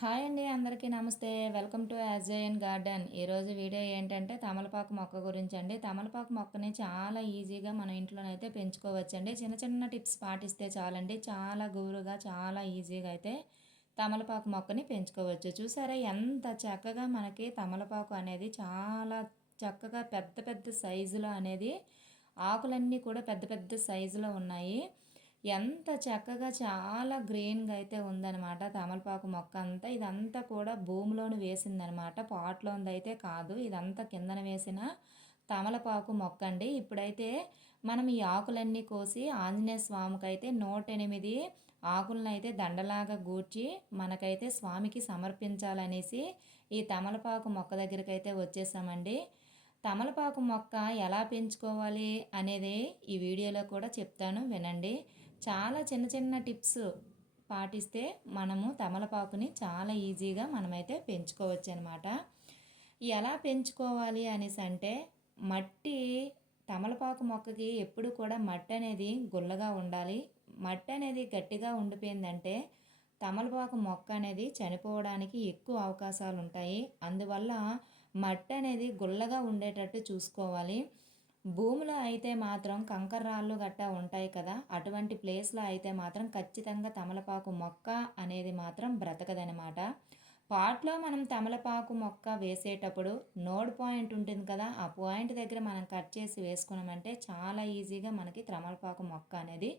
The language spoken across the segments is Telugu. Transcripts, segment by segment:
హాయ్ అండి అందరికీ నమస్తే. Welcome to Yajayan garden. ఈరోజు వీడియో ఏంటంటే తమలపాకు మొక్క గురించి అండి తమలపాకు మొక్కని చాలా ఈజీగా మన ఇంట్లోనైతే పెంచుకోవచ్చండి. చిన్న చిన్న టిప్స్ పాటిస్తే చాలండి. చాలా గురుగా చాలా ఈజీగా అయితే తమలపాకు మొక్కని పెంచుకోవచ్చు. చూసారా ఎంత చక్కగా మనకి తమలపాకు అనేది చాలా చక్కగా పెద్ద పెద్ద సైజులో అనేది ఆకులన్నీ కూడా పెద్ద పెద్ద సైజులో ఉన్నాయి. ఎంత చక్కగా చాలా గ్రీన్గా అయితే ఉందనమాట తమలపాకు మొక్క అంతా. ఇదంతా కూడా భూమిలోని వేసిందనమాట పాట్లోంది అయితే కాదు. ఇదంతా కిందన వేసిన తమలపాకు మొక్క అండి. ఇప్పుడైతే మనం ఈ ఆకులన్నీ కోసి ఆంజనేయ స్వామికి అయితే నూట ఎనిమిది ఆకులను అయితే దండలాగా గూడ్చి మనకైతే స్వామికి సమర్పించాలనేసి ఈ తమలపాకు మొక్క దగ్గరికి అయితే వచ్చేసామండి. తమలపాకు మొక్క ఎలా పెంచుకోవాలి అనేది ఈ వీడియోలో కూడా చెప్తాను. వినండి. చాలా చిన్న చిన్న టిప్స్ పాటిస్తే మనము తమలపాకుని చాలా ఈజీగా మనమైతే పెంచుకోవచ్చు అనమాట ఎలా పెంచుకోవాలి అనేసి అంటే మట్టి తమలపాకు మొక్కకి ఎప్పుడు కూడా మట్టి అనేది గుల్లగా ఉండాలి. మట్టి అనేది గట్టిగా ఉండిపోయిందంటే తమలపాకు మొక్క అనేది చనిపోవడానికి ఎక్కువ అవకాశాలు ఉంటాయి అందువల్ల మట్టి అనేది గుల్లగా ఉండేటట్టు చూసుకోవాలి. భూమిలో అయితే మాత్రం కంకర రాళ్ళు గట్టా ఉంటాయి కదా అటువంటి ప్లేస్లో అయితే మాత్రం ఖచ్చితంగా తమలపాకు మొక్క అనేది మాత్రం బ్రతకదనమాట పాట్లో మనం తమలపాకు మొక్క వేసేటప్పుడు నోడ్ పాయింట్ ఉంటుంది కదా ఆ పాయింట్ దగ్గర మనం కట్ చేసి వేసుకున్నామంటే చాలా ఈజీగా మనకి తమలపాకు మొక్క అనేది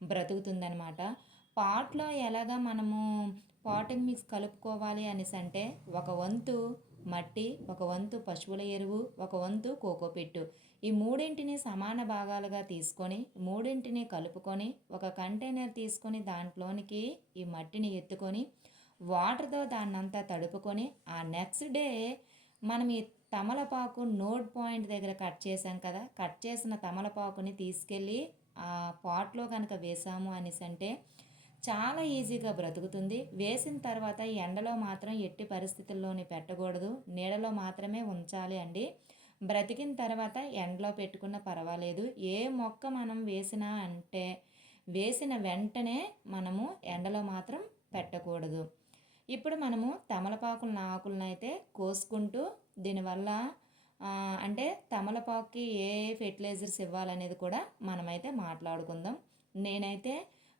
బ్రతుకుతుందనమాట పాట్లో ఎలాగా మనము పాటింగ్ మిక్స్ కలుపుకోవాలి అనేసి అంటే ఒక వంతు మట్టి ఒక వంతు పశువుల ఎరువు ఒక వంతు కోకోపిట్టు. ఈ మూడింటిని సమాన భాగాలుగా తీసుకొని మూడింటిని కలుపుకొని ఒక కంటైనర్ తీసుకొని దాంట్లోనికి ఈ మట్టిని ఎత్తుకొని వాటర్తో దాన్నంతా తడుపుకొని ఆ నెక్స్ట్ డే మనం ఈ తమలపాకు నోడ్ పాయింట్ దగ్గర కట్ చేసాం కదా కట్ చేసిన తమలపాకుని తీసుకెళ్ళి ఆ పాట్లో కనుక వేసాము అనేసి అంటే చాలా ఈజీగా బ్రతుకుతుంది. వేసిన తర్వాత ఎండలో మాత్రం ఎట్టి పరిస్థితుల్లోని పెట్టకూడదు. నీడలో మాత్రమే ఉంచాలి అండి. బ్రతికిన తర్వాత ఎండలో పెట్టుకున్న పర్వాలేదు. ఏ మొక్క మనం వేసినా అంటే వేసిన వెంటనే మనము ఎండలో మాత్రం పెట్టకూడదు. ఇప్పుడు మనము తమలపాకుల ఆకులను అయితే కోసుకుంటూ దీనివల్ల అంటే తమలపాకుకి ఏ ఫెర్టిలైజర్స్ ఇవ్వాలనేది కూడా మనమైతే మాట్లాడుకుందాం. నేనైతే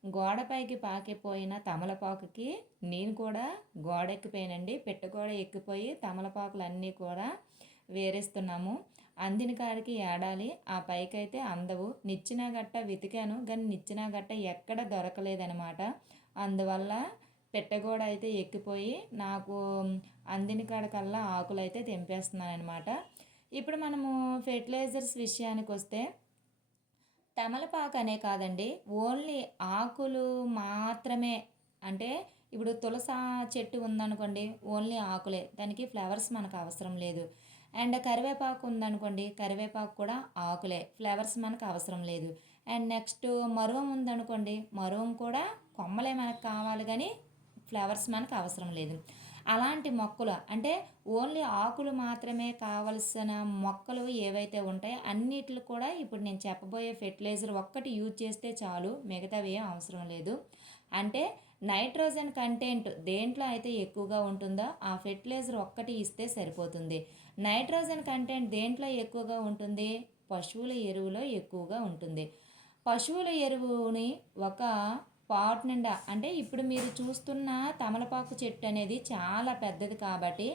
గోడపైకి పాకిపోయిన తమలపాకుకి నేను కూడా గోడ ఎక్కిపోయానండి పెట్టగోడ ఎక్కిపోయి తమలపాకులు అన్నీ కూడా వేరేస్తున్నాము. అందిన కాడికి ఏడాలి. ఆ పైకైతే అందవు. నిచ్చిన గట్ట వెతికాను. కానీ నిచ్చిన గట్ట ఎక్కడ దొరకలేదనమాట. అందువల్ల పెట్టగోడ అయితే ఎక్కిపోయి నాకు అందిన కాడకల్లా ఆకులు అయితే తెంపేస్తున్నాను అనమాట ఇప్పుడు మనము ఫెర్టిలైజర్స్ విషయానికి వస్తే తమలపాకు అనే కాదండి. ఓన్లీ ఆకులు మాత్రమే. అంటే ఇప్పుడు తులసా చెట్టు ఉందనుకోండి ఓన్లీ ఆకులే. దానికి ఫ్లవర్స్ మనకు అవసరం లేదు. అండ్ కరివేపాకు ఉందనుకోండి కరివేపాకు కూడా ఆకులే. ఫ్లవర్స్ మనకు అవసరం లేదు. అండ్ నెక్స్ట్ మరువం ఉందనుకోండి మరువం కూడా కొమ్మలే మనకు కావాలి కానీ ఫ్లవర్స్ మనకు అవసరం లేదు. అలాంటి మొక్కలు అంటే ఓన్లీ ఆకులు మాత్రమే కావలసిన మొక్కలు ఏవైతే ఉంటాయో అన్నిటిని కూడా ఇప్పుడు నేను చెప్పబోయే ఫెర్టిలైజర్ ఒక్కటి యూజ్ చేస్తే చాలు మిగతావి ఏం అవసరం లేదు. అంటే నైట్రోజన్ కంటెంట్ దేంట్లో అయితే ఎక్కువగా ఉంటుందో ఆ ఫెర్టిలైజర్ ఒక్కటి ఇస్తే సరిపోతుంది. నైట్రోజన్ కంటెంట్ దేంట్లో ఎక్కువగా ఉంటుంది? పశువుల ఎరువులో ఎక్కువగా ఉంటుంది. పశువుల ఎరువుని ఒక పాట్ నిండా అంటే ఇప్పుడు మీరు చూస్తున్న తమలపాకు చెట్టు అనేది చాలా పెద్దది కాబట్టి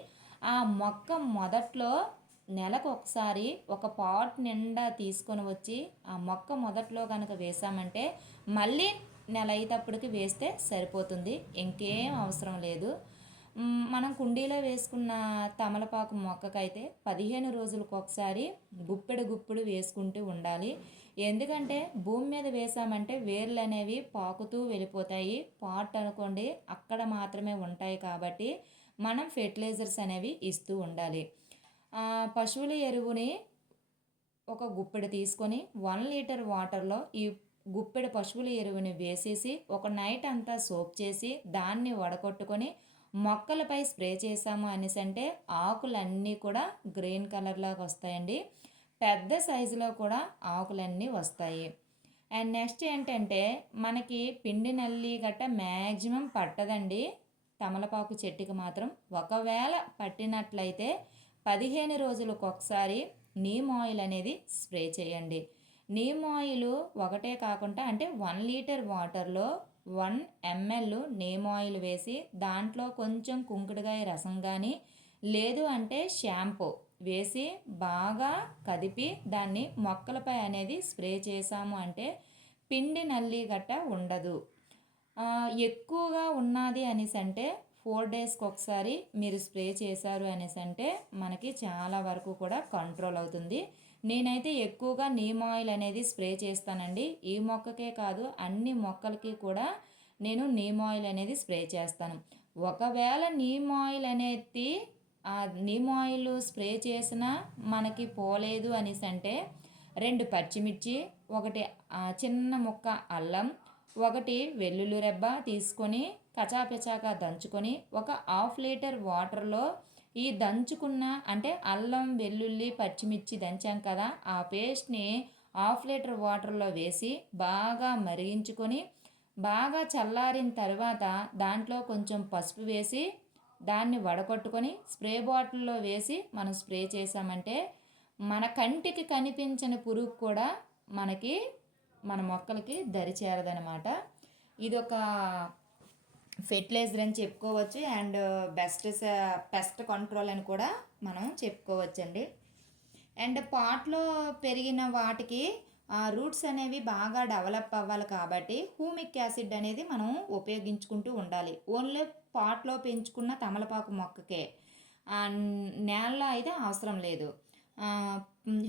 ఆ మొక్క మొదట్లో నెలకు ఒకసారి ఒక పాట్ నిండా తీసుకొని వచ్చి ఆ మొక్క మొదట్లో కనుక వేసామంటే మళ్ళీ నెల అయ్యేటప్పటికి వేస్తే సరిపోతుంది. ఇంకేం అవసరం లేదు. మనం కుండీలో వేసుకున్న తమలపాకు మొక్కకైతే పదిహేను రోజులకు ఒకసారి గుప్పెడు గుప్పెడు వేసుకుంటూ ఉండాలి. ఎందుకంటే భూమి మీద వేసామంటే వేర్లు అనేవి పాకుతూ వెళ్ళిపోతాయి. పాట్ అనుకోండి అక్కడ మాత్రమే ఉంటాయి కాబట్టి మనం ఫెర్టిలైజర్స్ అనేవి ఇస్తూ ఉండాలి. పశువుల ఎరువుని ఒక గుప్పెడు తీసుకొని వన్ లీటర్ వాటర్లో ఈ గుప్పెడు పశువుల ఎరువుని వేసేసి ఒక నైట్ అంతా సోప్ చేసి దాన్ని వడకొట్టుకొని మొక్కలపై స్ప్రే చేసాము అనేసి అంటే ఆకులన్నీ కూడా గ్రీన్ కలర్లోకి వస్తాయండి. పెద్ద సైజులో కూడా ఆకులన్నీ వస్తాయి. అండ్ నెక్స్ట్ ఏంటంటే మనకి పిండి నల్లి గట్ట మ్యాక్సిమం పట్టదండి. తమలపాకు చెట్టుకి మాత్రం. ఒకవేళ పట్టినట్లయితే పదిహేను రోజులకు ఒకసారి నీమ్ ఆయిల్ అనేది స్ప్రే చేయండి. నీమ్ ఆయిల్ ఒకటే కాకుండా అంటే వన్ లీటర్ వాటర్లో వన్ ఎంఎల్ నేమ్ ఆయిల్ వేసి దాంట్లో కొంచెం కుంకుడుగాయ రసం కానీ లేదు అంటే షాంపూ వేసి బాగా కదిపి దాన్ని మొక్కలపై అనేది స్ప్రే చేసాము అంటే పిండి నల్లి గట్ట ఉండదు. ఎక్కువగా ఉన్నది అనేసి అంటే ఫోర్ డేస్కి ఒకసారి మీరు స్ప్రే చేశారు అనేసి అంటే మనకి చాలా వరకు కూడా కంట్రోల్ అవుతుంది. నేనైతే ఎక్కువగా నీమ్ ఆయిల్ అనేది స్ప్రే చేస్తానండి. ఈ మొక్కకే కాదు అన్ని మొక్కలకి కూడా నేను నీమ్ ఆయిల్ అనేది స్ప్రే చేస్తాను. ఒకవేళ నీమ్ ఆయిల్ అనేది ఆ నీమ్ ఆయిల్ స్ప్రే చేసినా మనకి పోలేదు అనేసి అంటే రెండు పచ్చిమిర్చి ఒకటి చిన్న ముక్క అల్లం ఒకటి వెల్లుల్లి రెబ్బ తీసుకొని కచాపిచాగా దంచుకొని ఒక హాఫ్ లీటర్ వాటర్లో ఈ దంచుకున్న అంటే అల్లం వెల్లుల్లి పచ్చిమిర్చి దంచాం కదా ఆ పేస్ట్ని హాఫ్ లీటర్ వాటర్లో వేసి బాగా మరిగించుకొని బాగా చల్లారిన తర్వాత దాంట్లో కొంచెం పసుపు వేసి దాన్ని వడగొట్టుకొని స్ప్రే బాటిల్లో వేసి మనం స్ప్రే చేసామంటే మన కంటికి కనిపించని పురుగు కూడా మనకి మన మొక్కలకి దరి చేరదనమాట. ఇది ఒక ఫెర్టిలైజర్ అని చెప్పుకోవచ్చు and uh, best pest control అని కూడా మనం చెప్పుకోవచ్చండి. అండ్ పాట్లో పెరిగిన వాటికి రూట్స్ అనేవి బాగా డెవలప్ అవ్వాలి కాబట్టి హూమిక్ యాసిడ్ అనేది మనం ఉపయోగించుకుంటూ ఉండాలి. ఓన్లీ పాట్లో పెంచుకున్న తమలపాకు మొక్కకే. నేలలో అయితే అవసరం లేదు.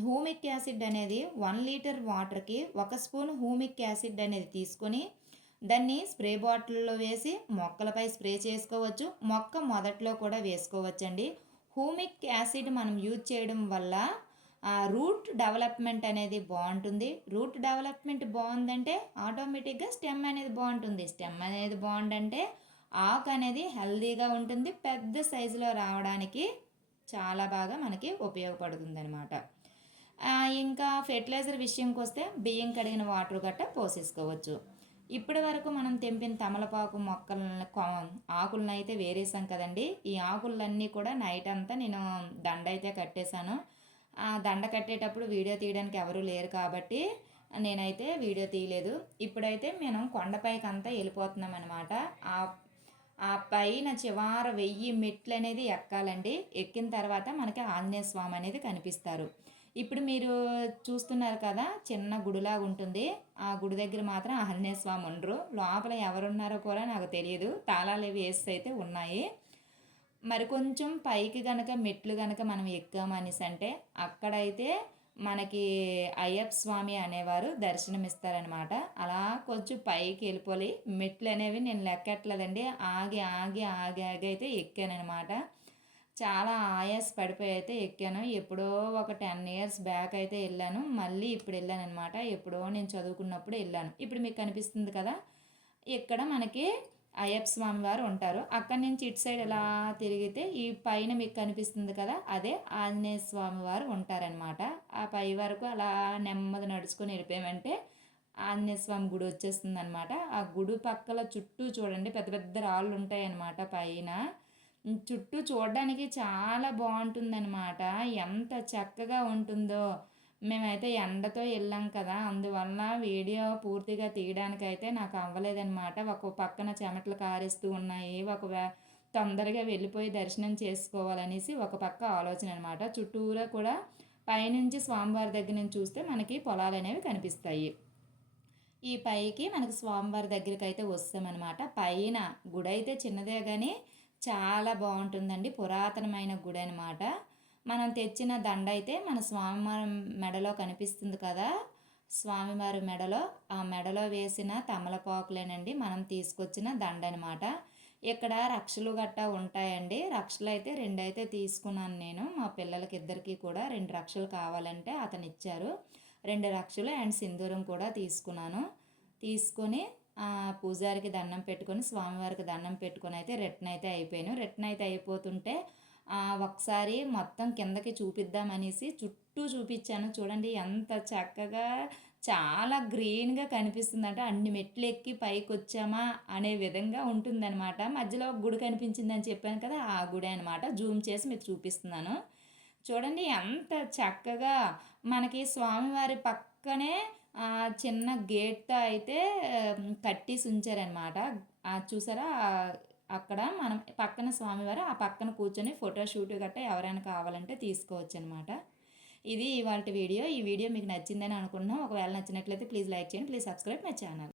హూమిక్ యాసిడ్ అనేది వన్ లీటర్ వాటర్కి ఒక స్పూన్ హూమిక్ యాసిడ్ అనేది తీసుకొని దాన్ని స్ప్రే బాటిల్లో వేసి మొక్కలపై స్ప్రే చేసుకోవచ్చు. మొక్క మొదట్లో కూడా వేసుకోవచ్చండి. హూమిక్ యాసిడ్ మనం యూజ్ చేయడం వల్ల రూట్ డెవలప్మెంట్ అనేది బాగుంటుంది. రూట్ డెవలప్మెంట్ బాగుందంటే ఆటోమేటిక్గా స్టెమ్ అనేది బాగుంటుంది. స్టెమ్ అనేది బాగుందంటే ఆకు అనేది హెల్దీగా ఉంటుంది. పెద్ద సైజులో రావడానికి చాలా బాగా మనకి ఉపయోగపడుతుంది అనమాట ఇంకా ఫెర్టిలైజర్ విషయంకి వస్తే బియ్యం కడిగిన వాటర్ గట్ట పోసేసుకోవచ్చు. ఇప్పటి వరకు మనం తెంపిన తమలపాకు మొక్కల ఆకులను అయితే వేరేసాం కదండి. ఈ ఆకులన్నీ కూడా నైట్ అంతా నేను దండ అయితే కట్టేశాను. ఆ దండ కట్టేటప్పుడు వీడియో తీయడానికి ఎవరూ లేరు కాబట్టి నేనైతే వీడియో తీయలేదు. ఇప్పుడైతే మేము కొండపైకి అంతా వెళ్ళిపోతున్నాం అనమాట ఆ ఆ పైన చివార వెయ్యి మెట్లు అనేది ఎక్కాలండి. ఎక్కిన తర్వాత మనకి ఆంజనేయ స్వామి అనేది కనిపిస్తారు. ఇప్పుడు మీరు చూస్తున్నారు కదా చిన్న గుడిలాగా ఉంటుంది. ఆ గుడి దగ్గర మాత్రం ఆంజనేయ స్వామి ఉండరు. లోపల ఎవరున్నారో కూడా నాకు తెలియదు. తాళాలు వేసి అయితే ఉన్నాయి. మరి కొంచెం పైకి గనక మెట్లు గనక మనం ఎక్కామనేసి అంటే అక్కడైతే మనకి అయ్యప్ప స్వామి అనేవారు దర్శనమిస్తారనమాట అలా కొంచెం పైకి వెళ్ళిపోయి మెట్లు అనేవి నేను లెక్కట్లేదండి. ఆగి ఆగి ఆగి ఆగి అయితే ఎక్కానమాట చాలా ఆయాస్ పడిపోయి అయితే ఎక్కాను. ఎప్పుడో ఒక టెన్ ఇయర్స్ బ్యాక్ అయితే వెళ్ళాను. మళ్ళీ ఇప్పుడు వెళ్ళాను అనమాట ఎప్పుడో నేను చదువుకున్నప్పుడు వెళ్ళాను. ఇప్పుడు మీకు కనిపిస్తుంది కదా ఇక్కడ మనకి అయ్యప్ప స్వామి వారు ఉంటారు. అక్కడి నుంచి ఇటు సైడ్ ఎలా తిరిగితే ఈ పైన మీకు కనిపిస్తుంది కదా అదే ఆంజనేయ స్వామి వారు ఉంటారనమాట ఆ పై వరకు అలా నెమ్మది నడుచుకొని వెళ్ళిపోయామంటే ఆంజనేయ స్వామి గుడి వచ్చేస్తుంది అనమాట ఆ గుడి పక్కల చుట్టూ చూడండి పెద్ద పెద్ద రాళ్ళు ఉంటాయన్నమాట పైన. చుట్టూ చూడడానికి చాలా బాగుంటుందన్నమాట. ఎంత చక్కగా ఉంటుందో. మేమైతే ఎండతో వెళ్ళాం కదా అందువల్ల వీడియో పూర్తిగా తీయడానికి అయితే నాకు అవ్వలేదన్నమాట. ఒక పక్కన చెమటలు కారేస్తూ ఉన్నాయి ఒక తొందరగా వెళ్ళిపోయి దర్శనం చేసుకోవాలనేసి ఒక పక్క ఆలోచన అనమాట చుట్టూరా కూడా పైనుంచి స్వామివారి దగ్గర నుంచి చూస్తే మనకి పొలాలు అనేవి కనిపిస్తాయి. ఈ పైకి మనకి స్వామివారి దగ్గరికి అయితే వస్తామన్నమాట. పైన గుడి అయితే చిన్నదే కానీ చాలా బాగుంటుందండి పురాతనమైన గుడి అనమాట మనం తెచ్చిన దండ అయితే మన స్వామివారి మెడలో కనిపిస్తుంది కదా. స్వామివారి మెడలో ఆ మెడలో వేసిన తమలపాకులేనండి మనం తీసుకొచ్చిన దండ అనమాట ఇక్కడ రక్షలు గట్టా ఉంటాయండి. రక్షలు అయితే రెండు అయితే తీసుకున్నాను నేను. మా పిల్లలకి ఇద్దరికి కూడా రెండు రక్షలు కావాలంటే అతను ఇచ్చారు రెండు రక్షలు అండ్ సింధూరం కూడా తీసుకున్నాను. తీసుకొని పూజారికి దండం పెట్టుకొని స్వామివారికి దండం పెట్టుకొని అయితే రిటర్న్ అయితే అయిపోయాను. రిటర్న్ అయితే అయిపోతుంటే ఒకసారి మొత్తం కిందకి చూపిద్దామనేసి చుట్టూ చూపించాను చూడండి ఎంత చక్కగా చాలా గ్రీన్‌గా కనిపిస్తుందట. అన్ని మెట్లు ఎక్కి పైకొచ్చామా అనే విధంగా ఉంటుందన్నమాట మధ్యలో ఒక గుడి కనిపించిందని చెప్పాను కదా! ఆ గుడి అనమాట. జూమ్ చేసి మీకు చూపిస్తున్నాను. చూడండి ఎంత చక్కగా మనకి స్వామివారి పక్కనే చిన్న గేట్‌తో అయితే కట్టేసి ఉంచారనమాట. అది చూసారా? అక్కడ మనం పక్కన స్వామివారు, ఆ పక్కన కూర్చొని ఫోటో షూట్ గట్టా ఎవరైనా కావాలంటే తీసుకోవచ్చు అనమాట ఇది ఇవాళ వీడియో. ఈ వీడియో మీకు నచ్చిందని అనుకుంటున్నాం. ఒకవేళ నచ్చినట్లయితే ప్లీజ్ లైక్ చేయండి. Please subscribe my channel.